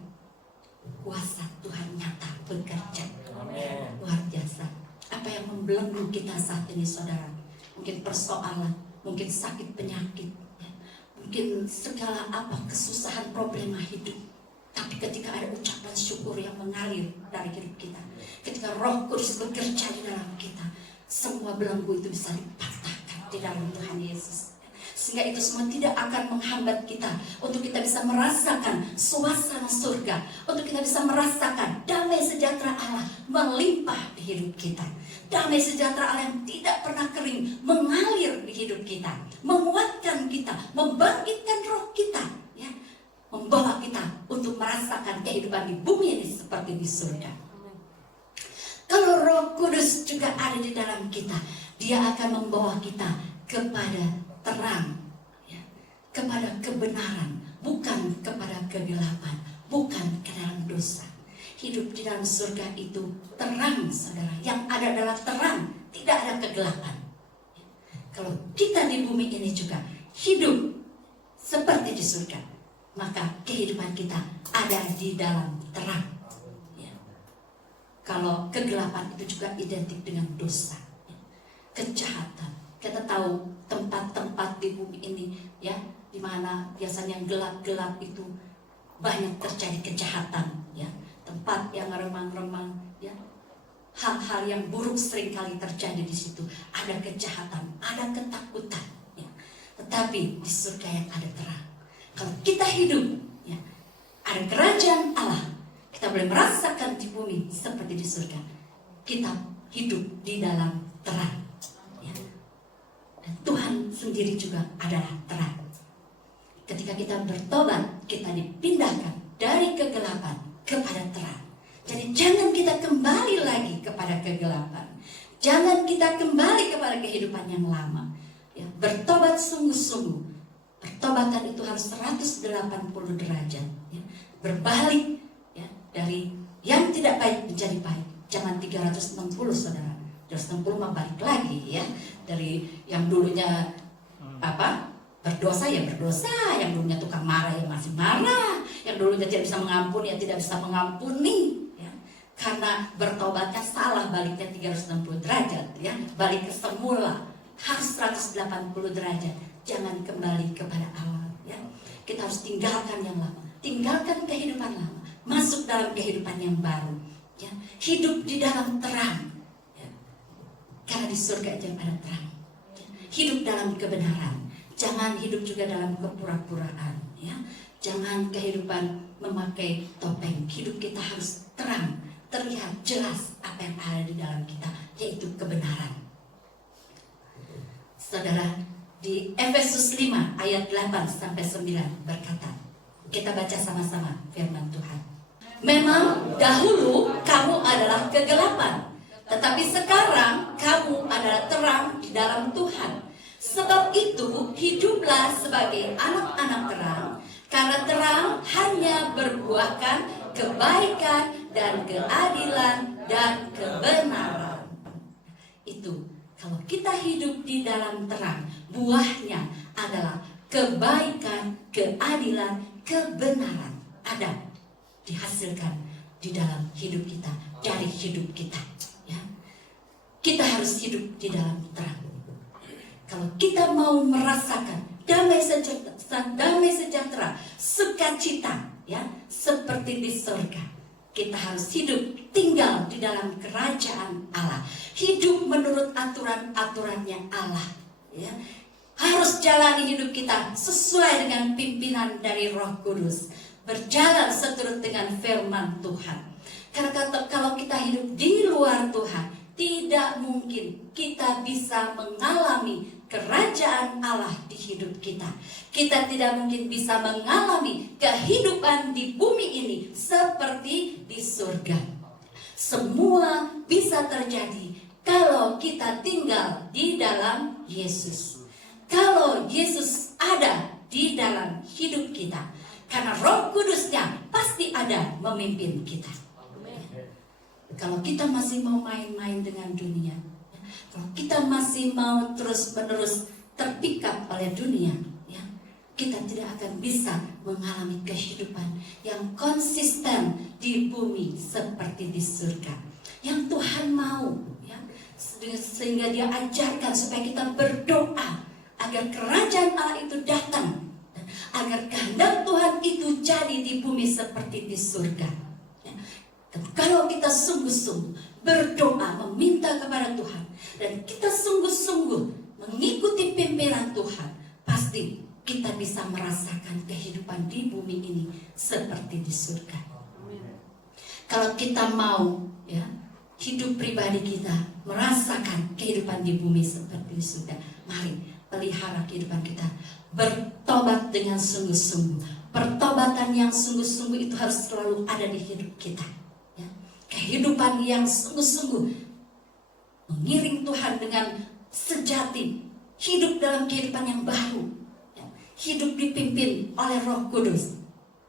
kuasa Tuhan nyata bekerja. Amin. Luar biasa. Apa yang membelenggu kita saat ini, saudara? Mungkin persoalan, mungkin sakit penyakit, ya. Mungkin segala apa kesusahan problema hidup. Tapi ketika ada ucapan syukur yang mengalir dari hidup kita, ketika Roh Kudus bekerja di dalam kita, semua belenggu itu bisa dipatahkan di dalam Tuhan Yesus. Sehingga itu semua tidak akan menghambat kita untuk kita bisa merasakan suasana surga, untuk kita bisa merasakan damai sejahtera Allah melimpah di hidup kita. Damai sejahtera Allah yang tidak pernah kering mengalir di hidup kita, menguatkan kita, membangkitkan roh kita, ya, membawa kita untuk merasakan kehidupan di bumi ini seperti di surga. Kalau Roh Kudus juga ada di dalam kita, Dia akan membawa kita kepada terang, ya, kepada kebenaran, bukan kepada kegelapan, bukan ke dalam dosa. Hidup di dalam surga itu terang, saudara. Yang ada adalah terang, tidak ada kegelapan. Kalau kita di bumi ini juga hidup seperti di surga, maka kehidupan kita ada di dalam terang, ya. Kalau kegelapan itu juga identik dengan dosa, ya, kejahatan. Kita tahu tempat-tempat di bumi ini, ya, di mana biasanya yang gelap-gelap itu banyak terjadi kejahatan, ya. Tempat yang remang-remang, ya, hal-hal yang buruk seringkali terjadi di situ. Ada kejahatan, ada ketakutan, ya. Tetapi di surga yang ada terang. Kalau kita hidup, ya, ada kerajaan Allah, kita boleh merasakan di bumi seperti di surga. Kita hidup di dalam terang. Dan Tuhan sendiri juga adalah terang. Ketika kita bertobat, kita dipindahkan dari kegelapan kepada terang. Jadi jangan kita kembali lagi kepada kegelapan. Jangan kita kembali kepada kehidupan yang lama, ya, bertobat sungguh-sungguh. Pertobatan itu harus 180 derajat, ya. Berbalik, ya, dari yang tidak baik menjadi baik. Jangan 360, saudara. 360 mah balik lagi, ya. Dari yang dulunya berdosa ya berdosa, yang dulunya tukang marah ya masih marah, yang dulunya tidak bisa mengampuni ya tidak bisa mengampuni, ya. Karena bertobatnya salah, baliknya 360 derajat, ya. Balik ke semula harus 180 derajat. Jangan kembali kepada awal, ya. Kita harus tinggalkan yang lama, tinggalkan kehidupan lama, masuk dalam kehidupan yang baru, ya. Hidup di dalam terang, ya. Karena di surga aja ada terang, ya. Hidup dalam kebenaran, jangan hidup juga dalam kepura-puraan, ya. Jangan kehidupan memakai topeng. Hidup kita harus terang, terlihat jelas apa yang ada di dalam kita, yaitu kebenaran. Saudara, di Efesus 5 ayat 8-9 berkata, kita baca sama-sama firman Tuhan. Memang dahulu kamu adalah kegelapan, tetapi sekarang kamu adalah terang di dalam Tuhan. Sebab itu hiduplah sebagai anak-anak terang, karena terang hanya berbuahkan kebaikan dan keadilan dan kebenaran. Itu kalau kita hidup di dalam terang, buahnya adalah kebaikan, keadilan, kebenaran. Ada dihasilkan di dalam hidup kita, dari hidup kita, ya. Kita harus hidup di dalam terang. Kalau kita mau merasakan damai sejahtera, sukacita, ya, seperti di surga, kita harus hidup, tinggal di dalam kerajaan Allah, hidup menurut aturan-aturannya Allah, ya. Harus jalani hidup kita sesuai dengan pimpinan dari Roh Kudus, berjalan seturut dengan firman Tuhan. Karena kalau kita hidup di luar Tuhan, tidak mungkin kita bisa mengalami kerajaan Allah di hidup kita. Kita tidak mungkin bisa mengalami kehidupan di bumi ini seperti di surga. Semua bisa terjadi kalau kita tinggal di dalam Yesus. Kalau Yesus ada di dalam hidup kita, karena Roh Kudusnya pasti ada memimpin kita. Kalau kita masih mau main-main dengan dunia, kalau kita masih mau terus-menerus terpikat oleh dunia, ya, kita tidak akan bisa mengalami kehidupan yang konsisten di bumi seperti di surga. Yang Tuhan mau, ya, sehingga Dia ajarkan supaya kita berdoa agar kerajaan Allah itu datang, agar kehendak Tuhan itu jadi di bumi seperti di surga. Kalau kita sungguh-sungguh berdoa meminta kepada Tuhan, dan kita sungguh-sungguh mengikuti pimpinan Tuhan, pasti kita bisa merasakan kehidupan di bumi ini seperti di surga. Kalau kita mau, ya, hidup pribadi kita merasakan kehidupan di bumi seperti di surga, mari pelihara kehidupan kita, bertobat dengan sungguh-sungguh. Pertobatan yang sungguh-sungguh itu harus selalu ada di hidup kita. Kehidupan yang sungguh-sungguh mengiring Tuhan dengan sejati, hidup dalam kehidupan yang baru, ya, hidup dipimpin oleh Roh Kudus,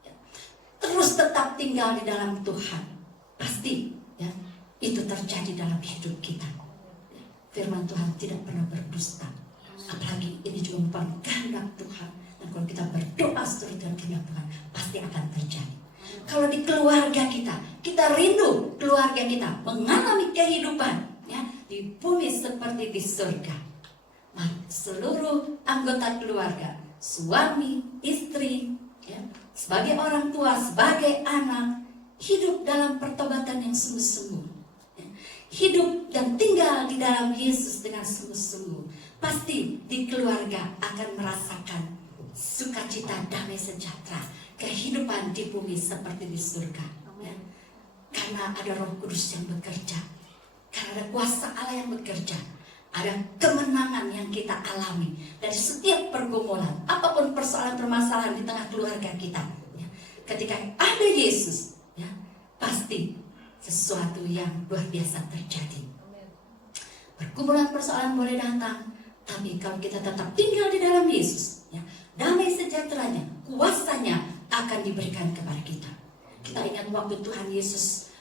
ya, terus tetap tinggal di dalam Tuhan, pasti, ya, itu terjadi dalam hidup kita. Ya, firman Tuhan tidak pernah berdusta, apalagi ini juga merupakan kehendak Tuhan, dan kalau kita berdoa seturut dengan kehendak Tuhan, pasti akan terjadi. Kalau di keluarga kita rindu keluarga kita mengalami kehidupan, ya, di bumi seperti di surga. Mari seluruh anggota keluarga, suami, istri, ya, sebagai orang tua, sebagai anak, hidup dalam pertobatan yang sungguh-sungguh, ya, hidup dan tinggal di dalam Yesus dengan sungguh-sungguh. Pasti di keluarga akan merasakan sukacita, damai sejahtera, kehidupan di bumi seperti di surga, ya. Karena ada Roh Kudus yang bekerja, karena ada kuasa Allah yang bekerja, ada kemenangan yang kita alami dari setiap pergumulan, apapun persoalan permasalahan di tengah keluarga kita, ya. Ketika ada Yesus, ya, pasti sesuatu yang luar biasa terjadi. Pergumulan persoalan boleh datang, tapi kalau kita tetap tinggal di dalam Yesus, ya, damai sejahteranya, kuasanya akan diberikan kepada kita. Kita ingat waktu Tuhan Yesus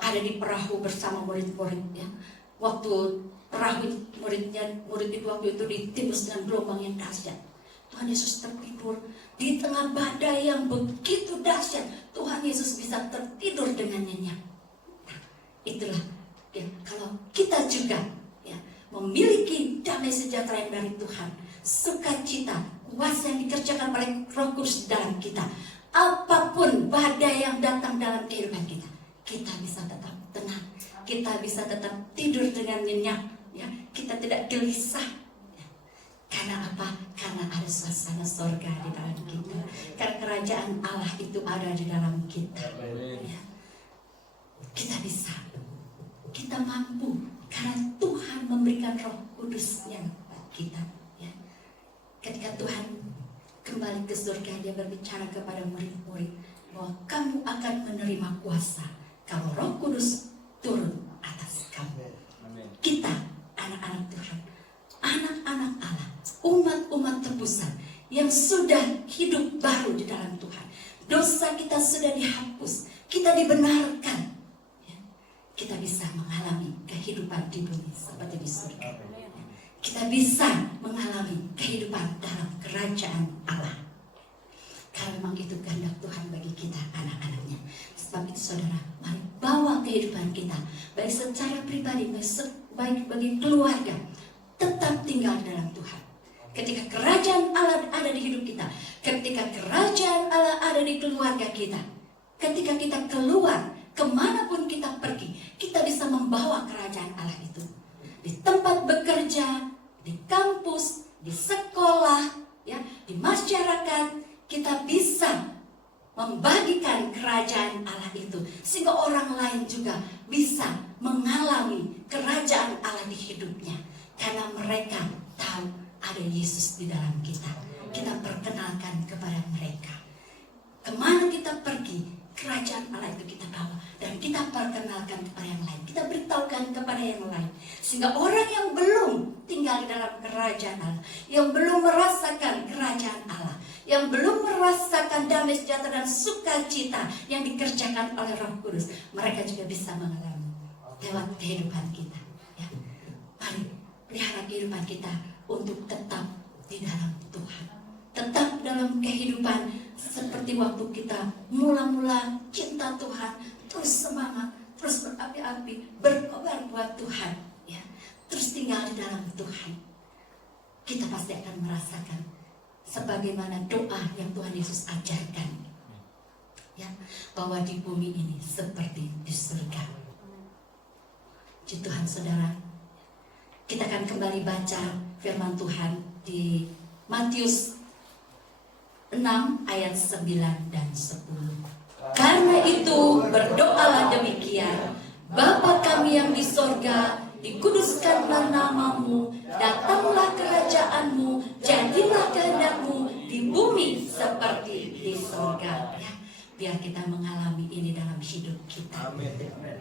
ada di perahu bersama murid-murid, ya. Waktu perahu murid itu waktu itu ditembus dengan gelombang yang dahsyat, Tuhan Yesus tertidur di tengah badai yang begitu dahsyat. Tuhan Yesus bisa tertidur dengan nyenyak. Nah, itulah, ya, kalau kita juga, ya, memiliki damai sejahtera yang dari Tuhan, sukacita, kuasa yang dikerjakan oleh Roh Kudus dalam kita, apapun badai yang datang dalam kehidupan kita, kita bisa tetap tenang, kita bisa tetap tidur dengan nyenyak, ya, kita tidak gelisah, ya. Karena apa? Karena ada suasana sorga di dalam kita, karena kerajaan Allah itu ada di dalam kita, ya. Kita bisa, kita mampu, karena Tuhan memberikan Roh Kudus-Nya kepada kita, ya. Ketika Tuhan kembali ke surga, Dia berbicara kepada murid-murid bahwa kamu akan menerima kuasa kalau Roh Kudus turun atas kamu. Kita anak-anak Tuhan, anak-anak Allah, umat-umat tebusan yang sudah hidup baru di dalam Tuhan. Dosa kita sudah dihapus, kita dibenarkan, ya. Kita bisa mengalami kehidupan di bumi seperti di surga. Kita bisa mengalami kehidupan dalam kerajaan Allah. Karena memang itu kehendak Tuhan bagi kita, anak-anaknya. Sebab itu saudara, mari bawa kehidupan kita, baik secara pribadi, baik bagi keluarga, tetap tinggal dalam Tuhan. Ketika kerajaan Allah ada di hidup kita, ketika kerajaan Allah ada di keluarga kita, ketika kita keluar, kemanapun kita pergi, kita bisa membawa kerajaan Allah itu. Di tempat bekerja, di kampus, di sekolah, masyarakat kita bisa membagikan kerajaan Allah itu, sehingga orang lain juga bisa mengalami kerajaan Allah di hidupnya, karena mereka tahu ada Yesus di dalam kita. Kita perkenalkan kepada mereka. Kemana kita pergi, kerajaan Allah itu kita bawa dan kita perkenalkan kepada yang lain. Kita beritahukan kepada yang lain, sehingga orang yang belum tinggal di dalam kerajaan Allah, yang belum merasakan kerajaan Allah, yang belum merasakan damai sejahtera dan sukacita yang dikerjakan oleh Roh Kudus, mereka juga bisa mengalami lewat kehidupan kita. Ya. Mari pelihara kehidupan kita untuk tetap di dalam Tuhan, tetap dalam kehidupan seperti waktu kita mula-mula cinta Tuhan, terus semangat, terus berapi-api, berkobar buat Tuhan, ya, terus tinggal di dalam Tuhan. Kita pasti akan merasakan sebagaimana doa yang Tuhan Yesus ajarkan, ya, bahwa di bumi ini seperti di surga. Puji Tuhan, saudara. Kita akan kembali baca firman Tuhan di Matius 6 ayat 9 dan 10. Karena itu berdoalah demikian: Bapa kami yang di sorga, dikuduskanlah namamu, datanglah kerajaanmu, jadilah kehendakmu di bumi seperti di sorga. Ya, biar kita mengalami ini dalam hidup kita.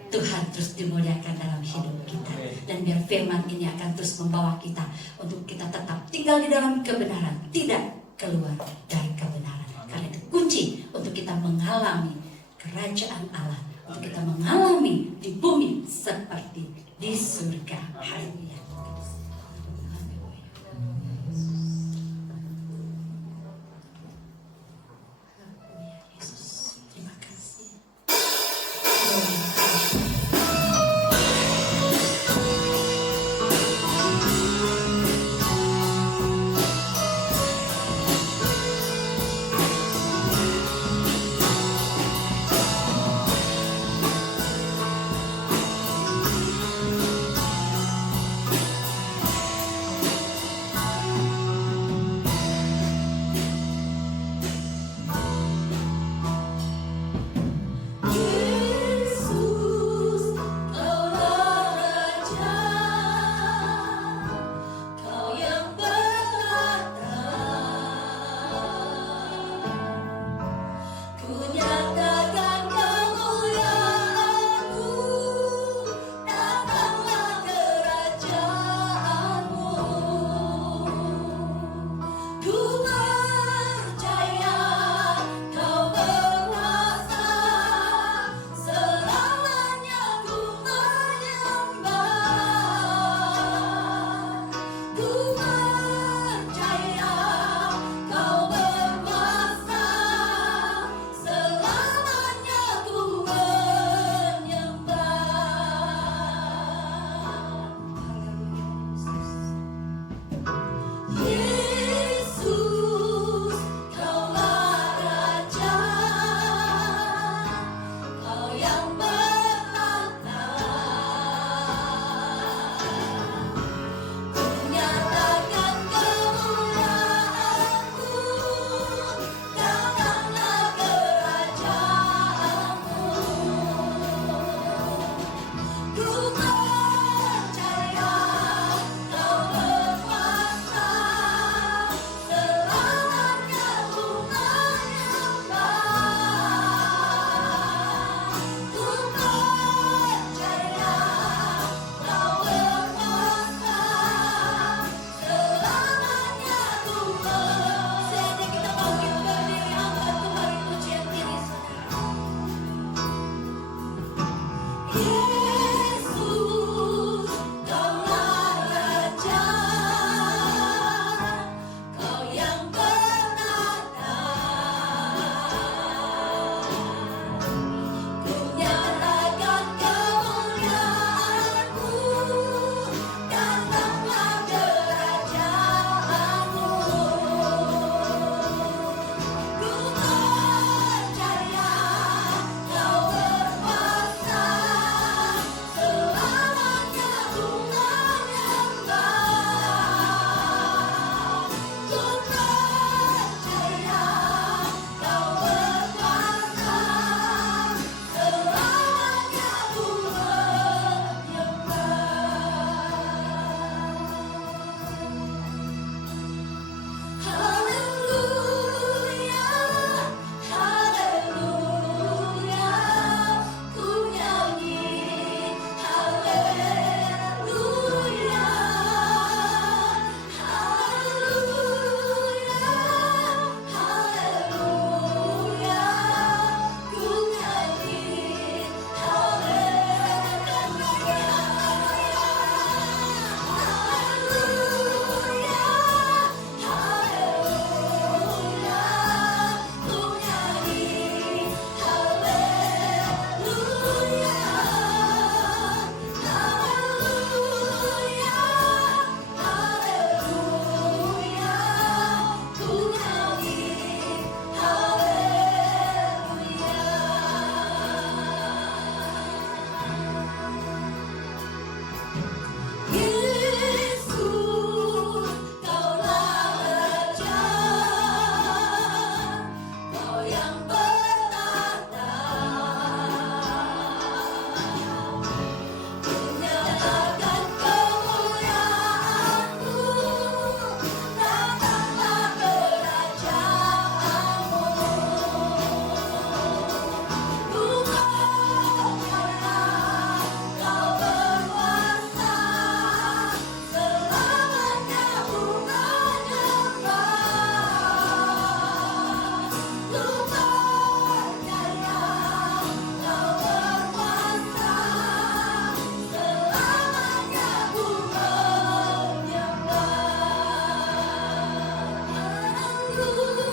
Tuhan terus dimuliakan dalam hidup kita, dan biar firman ini akan terus membawa kita untuk kita tetap tinggal di dalam kebenaran, tidak keluar dari kebenaran. Karena itu kunci untuk kita mengalami kerajaan Allah, untuk kita mengalami di bumi seperti di surga. Haleluya. Yesus, terima kasih. Haleluya.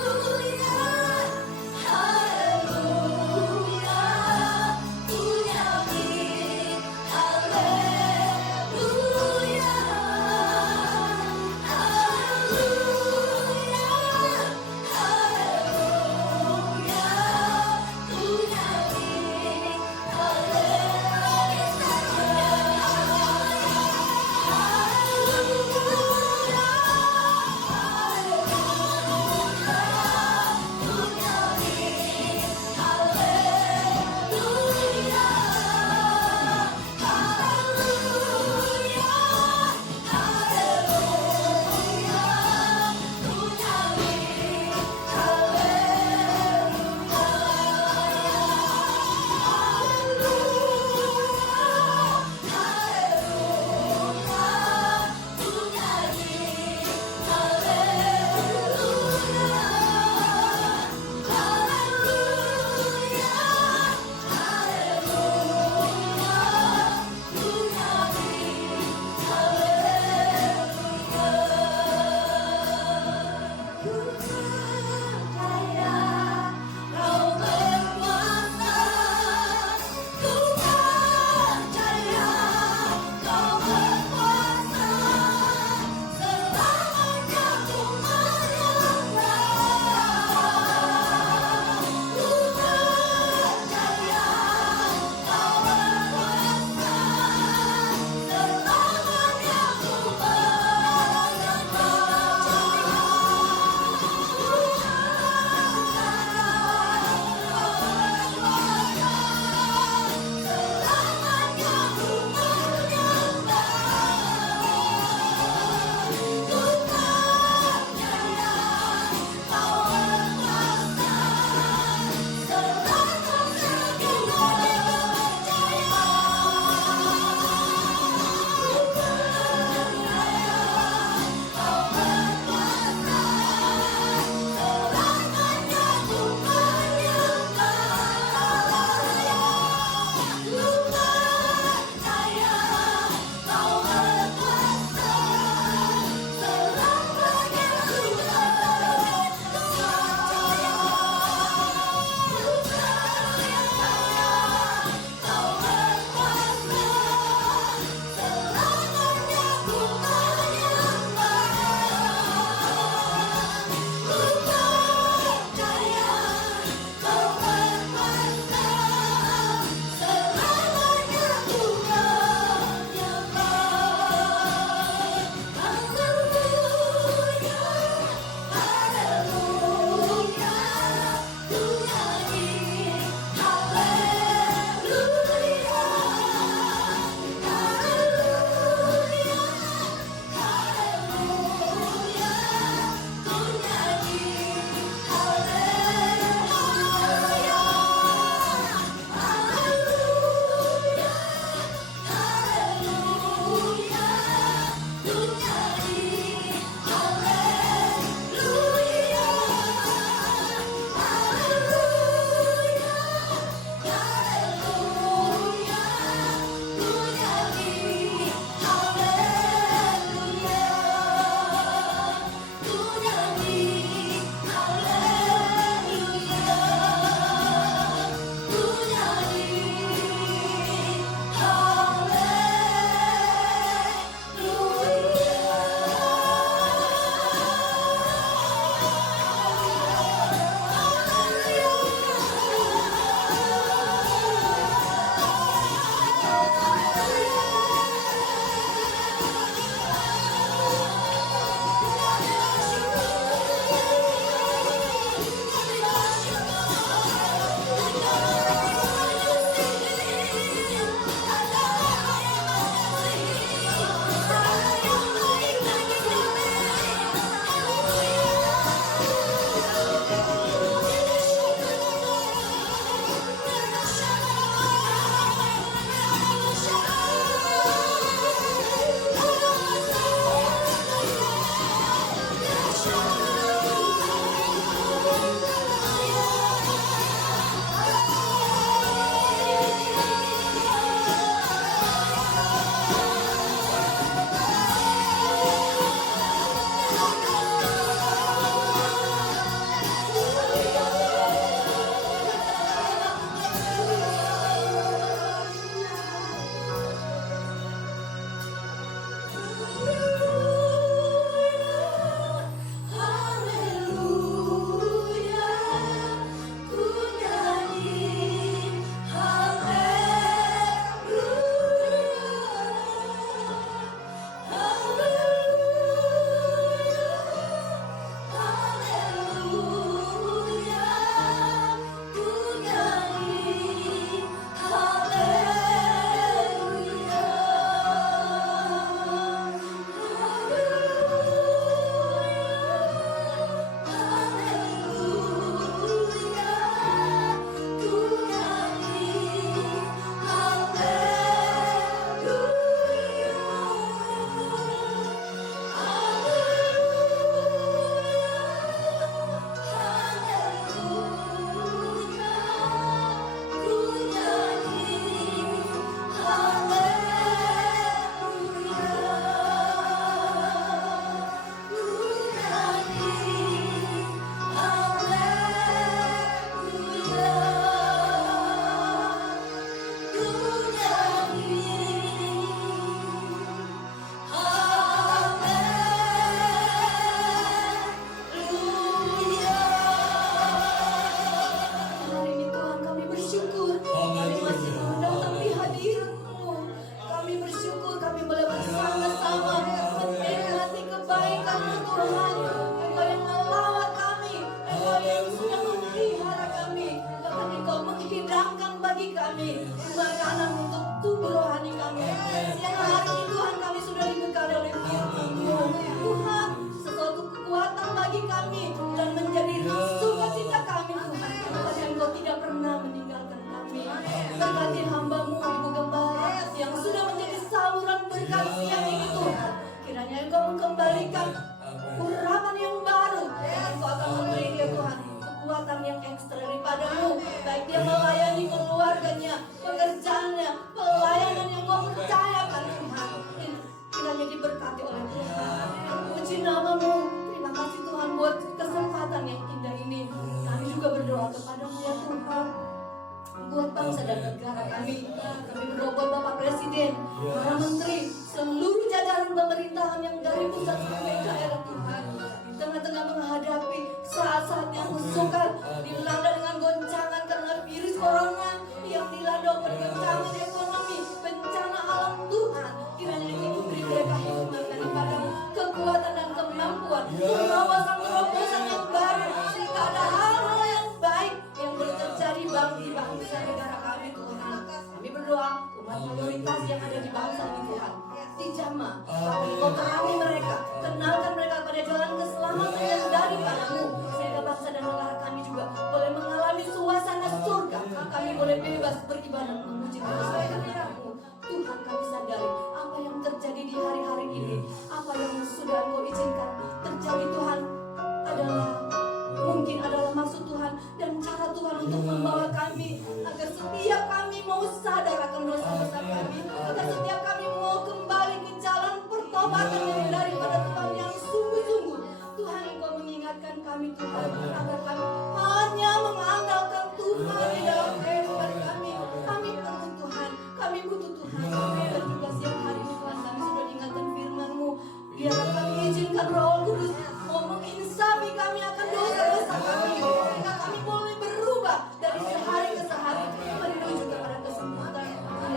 untuk membawa kami agar setiap kami mau sadar akan dosa-dosa kami, agar setiap kami mau kembali ke jalan pertobatan yang daripada Tuhan yang sungguh-sungguh. Tuhan, Engkau mengingatkan kami Tuhan, agar kami hanya mengandalkan Tuhan di dalam kehidupan kami. Kami perlu Tuhan, kami butuh Tuhan. Dan juga siang hari ini Tuhan, kami sudah diingatkan firman-Mu. Biarlah kami izinkan Roh Kudus mau menginsafi kami akan dosa-dosa kami, sehingga kami boleh berubah dari sehari ke sehari menuju kepada keselamatan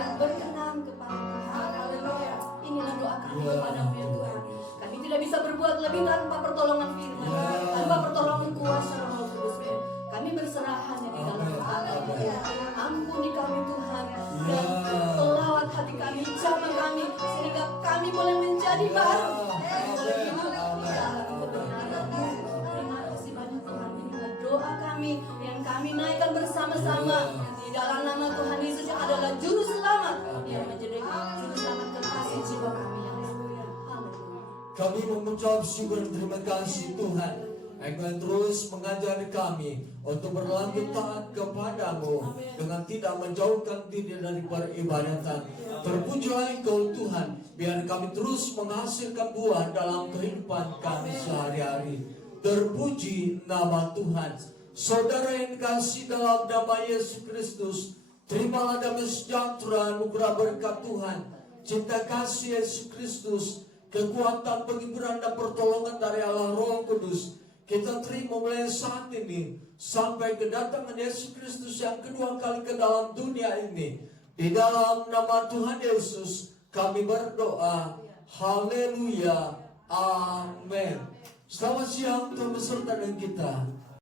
yang berkenan kepada Tuhan. Haleluya. Inilah doa kami kepadamu ya Tuhan. Kami tidak bisa berbuat lebih tanpa pertolongan firman, tanpa pertolongan kuasa Roh Kudus. Kami berserah hanya di dalam tangan-Mu. Ampuni kami Tuhan, dan pelawat hati kami, jamah kami, sehingga kami boleh menjadi baru. Kami boleh hidup di dalam kebenaran-Mu. Terima kasih banyak Tuhan. Inilah doa kami yang kami naikkan bersama-sama di dalam nama Tuhan Yesus yang adalah Juru Selamat, yang menjadi Juru Selamat kekasih jiwa kami. Haleluya. Haleluya. Kami mengucap syukur dan terima kasih Tuhan. Engkau terus mengajari kami untuk berlanjut taat kepadamu dengan tidak menjauhkan diri dari peribadatan. Terpujilah Engkau Tuhan, biar kami terus menghasilkan buah dalam kehidupan kami sehari-hari. Terpuji nama Tuhan. Saudara yang dikasihi dalam nama Yesus Kristus, terimalah damai sejahtera anugerah berkat Tuhan, cinta kasih Yesus Kristus, kekuatan penghiburan dan pertolongan dari Allah Roh Kudus. Kita terima mulai saat ini sampai kedatangan Yesus Kristus yang kedua kali ke dalam dunia ini. Di dalam nama Tuhan Yesus kami berdoa. Haleluya. Amin. Selamat siang Tuhan beserta dengan kita.